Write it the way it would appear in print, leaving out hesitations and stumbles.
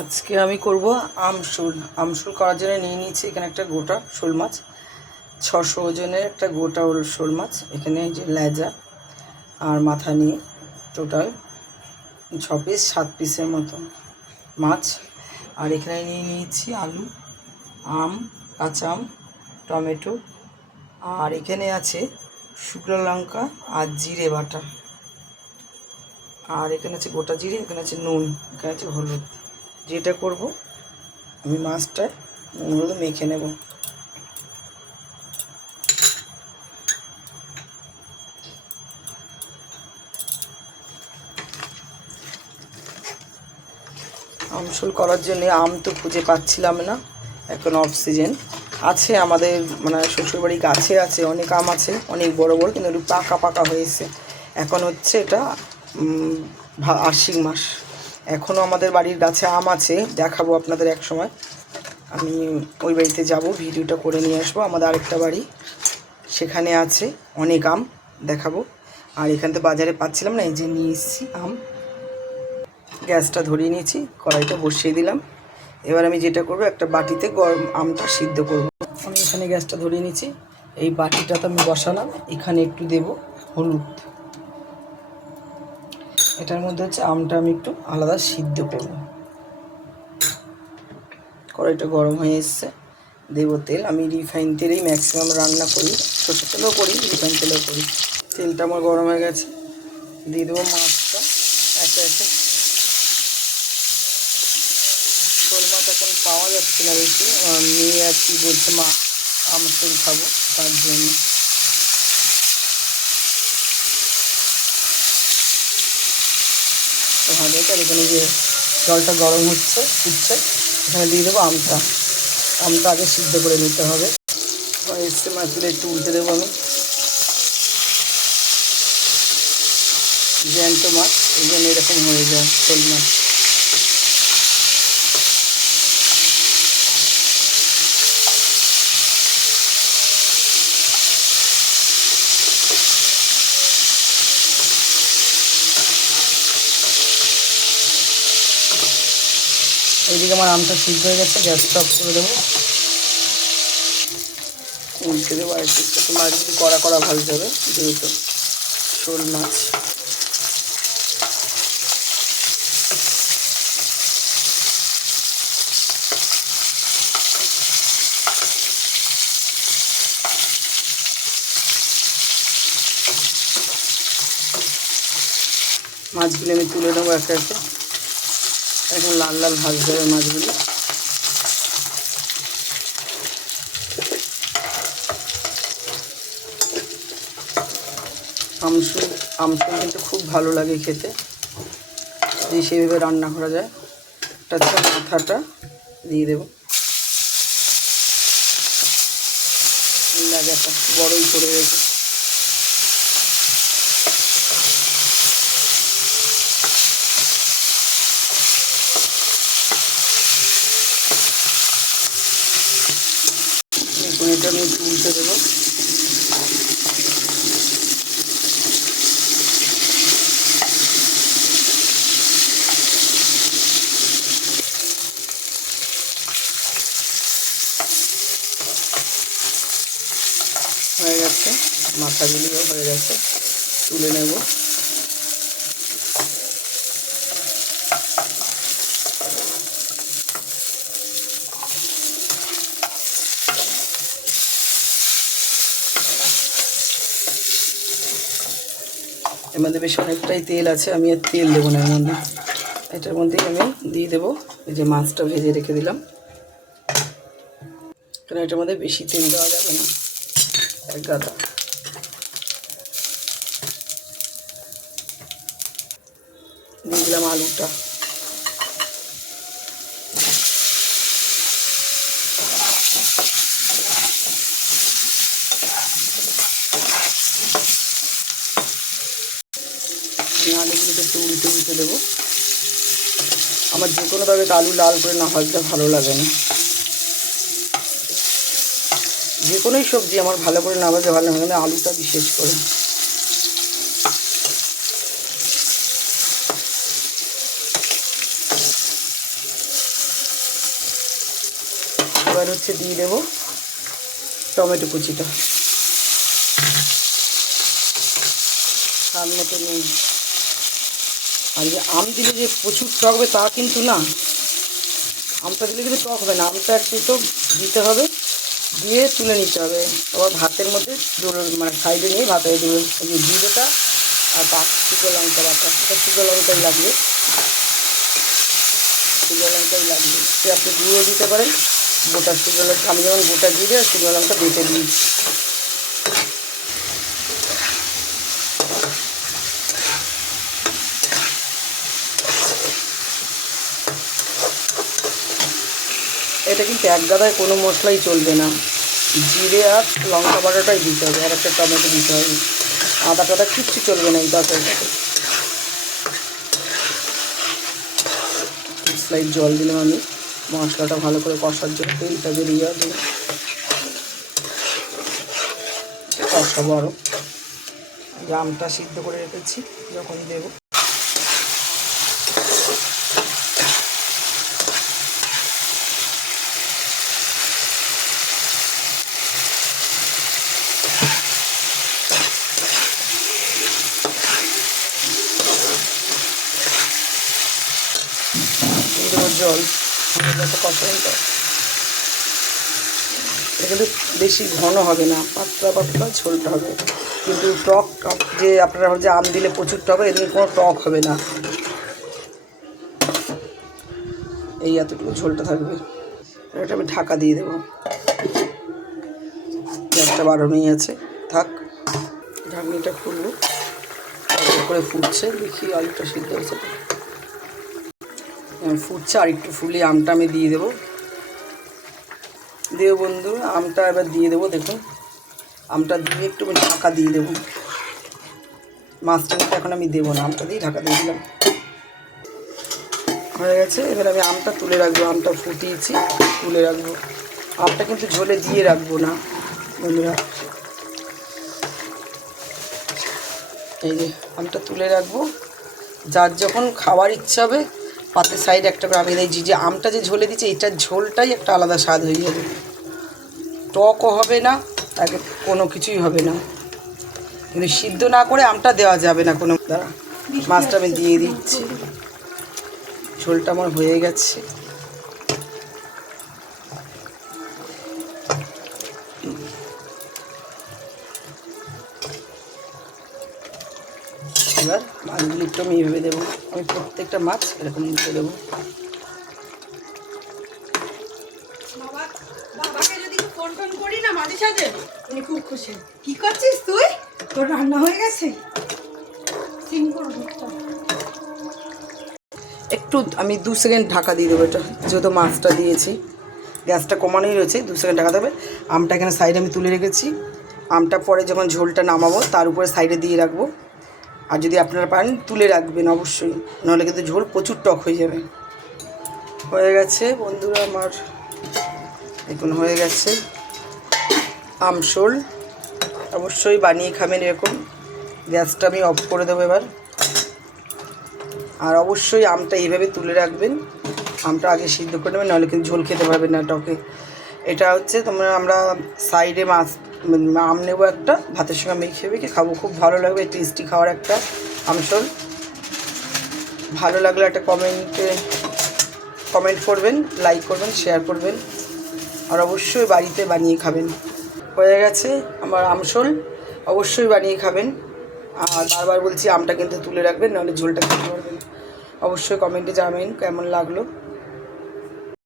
আজকে আমি করব আমসুল। আমসুল করার জন্য নিয়ে নিয়েছি এখানে একটা গোটা শোল মাছ, 600 ওজনের একটা গোটা শোল মাছ। এখানে যে লেজা আর মাথা নিয়ে টোটাল 6 পিস 7 পিসের মতো মাছ। আর এখানে নিয়ে নিয়েছি আলু, আম, কাঁচা আম, টমেটো, আর এখানে আছে শুকনো লঙ্কা আর জিরে বাটা, আর এখানে আছে গোটা জিরে, এখানে আছে নুন, এখানে আছে হলুদ। যেটা করব আমি মাছটা নুন হলুদ মেখে নেব। আমসুল করার জন্য আম তো খুঁজে পাচ্ছিলাম না, এখন অফ সিজন আছে আমাদের, মানে শ্বশুরবাড়ি গাছে আছে অনেক আম আছে, অনেক বড় বড়, কিন্তু একটু পাকা পাকা হয়েছে। এখন হচ্ছে এটা আশ্বিন মাস, এখনও আমাদের বাড়ির গাছে আম আছে, দেখাবো আপনাদের এক সময়। আমি ওই বাড়িতে যাব, ভিডিওটা করে নিয়ে আসবো। আমাদের আরেকটা বাড়ি সেখানে আছে অনেক আম, দেখাবো। আর এখান থেকে বাজারে পাচ্ছিলাম না, এই যে নিয়ে এসেছি আম। গ্যাসটা ধরিয়ে নিয়েছি, কড়াইটা বসিয়ে দিলাম। এবার আমি যেটা করব, একটা বাটিতে গরম আমটা সিদ্ধ করব। আমি এখানে গ্যাসটা ধরিয়ে নিয়েছি, এই বাটিটা তো আমি বসালাম। এখানে একটু দেব হলুদ, এটার মধ্যে হচ্ছে আমটা আমি একটু আলাদা সিদ্ধ করব। কড়াইটা গরম হয়ে এসছে, দেব তেল। আমি রিফাইন তেলেই ম্যাক্সিমাম রান্না করি, সরষের তেলেও করি, রিফাইন তেলেও করি। তেলটা আমার গরম হয়ে গেছে, দিয়ে দেবো মাছটা একে একে। শোল মাছ এখন পাওয়া যাচ্ছে না বেশি, মেয়ে আর কি বলছে মা আমসুল খাবো, তার জন্য। তো ভালো, আর এখানে যে জলটা গরম হচ্ছে ফুটছে, এখানে দিয়ে দেবো আমটা। আমটা আগে সিদ্ধ করে নিতে হবে। এসছে মাছগুলো একটু উল্টে দেবো আমি। জ্যান্ত মাছ এই জন্য এরকম হয়ে যায় শোল মাছ। এইদিকে আমার আমটা সিদ্ধ হয়ে গেছে, গ্যাসটা অফ করে দেবো। উল্টে দেবো আর একটু, মাছগুলি কড়া কড়া ভাজতে হবে যেহেতু শোল মাছ। মাছগুলি আমি তুলে নেবো একে একে, এখন লাল লাল ভাজতে হবে মাছগুলি। আমসুল কিন্তু খুব ভালো লাগে খেতে, যদি সেইভাবে রান্না করা যায়। একটা মাথাটা দিয়ে দেবো, লাগাটা বড়ই করে রেখে। এটা আমি একটু উল্টে দেবো। হয়ে গেছে, মাথাগুলিও হয়ে গেছে, তুলে নেব। এর মধ্যে বেশ অনেকটাই তেল আছে, আমি আর তেল দেবো না এর মধ্যে। এটার মধ্যেই আমি দিয়ে দেবো এই যে মাছটা ভেজে রেখে দিলাম, কারণ এটার মধ্যে বেশি তেল দেওয়া যাবে না, এক গাদা। দিয়ে দিলাম আলুটা, আলুগুলোকে একটু উল্টে উল্টে দেবো। আমার যে কোনো তরকারিতে আলু লাল করে না ভাজলে ভালো লাগে না, যে কোনোই সবজি আমার ভালো করে না ভাজলে ভালো লাগে না, আলুটা বিশেষ করে। এবার হচ্ছে দিয়ে দেবো টমেটো কুচিটা, তার মতো নেই। আর যে আম দিলে যে প্রচুর টক হবে তা কিন্তু না, আমটা দিলে কিন্তু টক হবে না, আমটা একটু তো দিতে হবে, দিয়ে তুলে নিতে হবে। আবার ভাতের মধ্যে মানে সাইডে নিয়ে ভাতে দেবে জিরেটা আর শুকনো লঙ্কা বাটা, এটা শুকনো লঙ্কাই লাগবে, শুকনো লঙ্কাই লাগবে। সে আপনি গুঁড়ো দিতে পারেন, গোটা শুকনো লঙ্কা, আমি যেমন গোটা জিরে আর শুকনো লঙ্কা বেটে দিয়েছি। এটা কিন্তু এক গাদায় কোনো মশলাই চলবে না, জিরে আর লঙ্কা বাটাটাই দিতে হবে, আর একটা টমেটো দিতে হবে, আদা টাদা কিচ্ছু চলবে না এই তরকারিটাতে। স্লাইড জল দিলাম আমি মশলাটা ভালো করে কষার জন্য, তেলটা বেরিয়ে যাবে, কষাবো আরও। আমটা সিদ্ধ করে রেখেছি, যখন দেবো জল, কষানো তো কিন্তু বেশি ঘন হবে না, পাতলা পাতলা ঝোলটা হবে। কিন্তু টক টক যে আপনারা যে আম দিলে প্রচুর টক হবে, এদিকে কোনো টক হবে না, এই এতটুকু ঝোলটা থাকবে। এটা আমি ঢাকা দিয়ে দেবো, গ্যাসটা বাড়ানোই আছে, থাক। ঢাকনিটা খুলবো, করে ফুটছে, দেখি আলুটা সিদ্ধ হয়েছে, ফুটছে, আর একটু ফুলে আমটা আমি দিয়ে দেবো। বন্ধু আমটা এবার দিয়ে দেবো, দেখুন আমটা দিয়ে একটু ঢাকা দিয়ে দেবো। মাছটা এখন আমি দেবো না, আমটা দিয়ে ঢাকা দিয়ে দিলাম, হয়ে গেছে। এবার আমি আমটা তুলে রাখবো, আমটা ফুটিয়েছি তুলে রাখবো। আমটা কিন্তু ঝোলে দিয়ে রাখবো না বন্ধুরা, এই যে আমটা তুলে রাখবো, যার যখন খাওয়ার ইচ্ছা হবে পাতের সাইড একটা করে আমি দিই। যে আমটা যে ঝোলে দিচ্ছি, এটার ঝোলটাই একটা আলাদা স্বাদ হয়ে যাবে, টকও হবে না, তাকে কোনো কিছুই হবে না। কিন্তু সিদ্ধ না করে আমটা দেওয়া যাবে না কোনো দ্বারা। মাছটা আমি দিয়ে দিচ্ছি, ঝোলটা আমার হয়ে গেছে। এবার মাছগুলি একটু আমি এইভাবে দেবো, আমি প্রত্যেকটা মাছ এরকম দিতে দেবো। বাবাকে যদি ফোন টোন করি না মাঝে সাঝে, উনি খুব খুশি। কি করছিস তুই? তোর রান্না হয়ে গেছে? সিম করবো একটু আমি 2 সেকেন্ড ঢাকা দিয়ে দেবো, এটা যেহেতু মাছটা দিয়েছি, গ্যাসটা কমানোই রয়েছে, 2 সেকেন্ড ঢাকা দেবে। আমটা এখানে সাইডে আমি তুলে রেখেছি, আমটা পরে যখন ঝোলটা নামাবো তার উপরে সাইডে দিয়ে রাখবো। আর যদি আপনারা পারেন তুলে রাখবেন অবশ্যই, নাহলে কিন্তু ঝোল প্রচুর টক হয়ে যাবে। হয়ে গেছে বন্ধুরা আমার, এখন হয়ে গেছে আমশোল। অবশ্যই বানিয়ে খাবেন এরকম। গ্যাসটা আমি অফ করে দেবো এবার। আর অবশ্যই আমটা এইভাবে তুলে রাখবেন, আমটা আগে সিদ্ধ করে নেবেন, নাহলে কিন্তু ঝোল খেতে পারবেন না টকে। এটা হচ্ছে আমরা সাইডে মাছ আম নেবো একটা, ভাতের সঙ্গে মেখে মেখে খাবো, খুব ভালো লাগবে, টেস্টি খাওয়ার একটা আমশোল। ভালো লাগলে একটা কমেন্ট করবেন, লাইক করবেন, শেয়ার করবেন, আর অবশ্যই বাড়িতে বানিয়ে খাবেন। হয়ে গেছে আমার আমশোল, অবশ্যই বানিয়ে খাবেন। আর বারবার বলছি আমটা কিন্তু তুলে রাখবেন, নাহলে ঝোলটা খেতে পারবেন। অবশ্যই কমেন্টে জানাবেন কেমন লাগলো।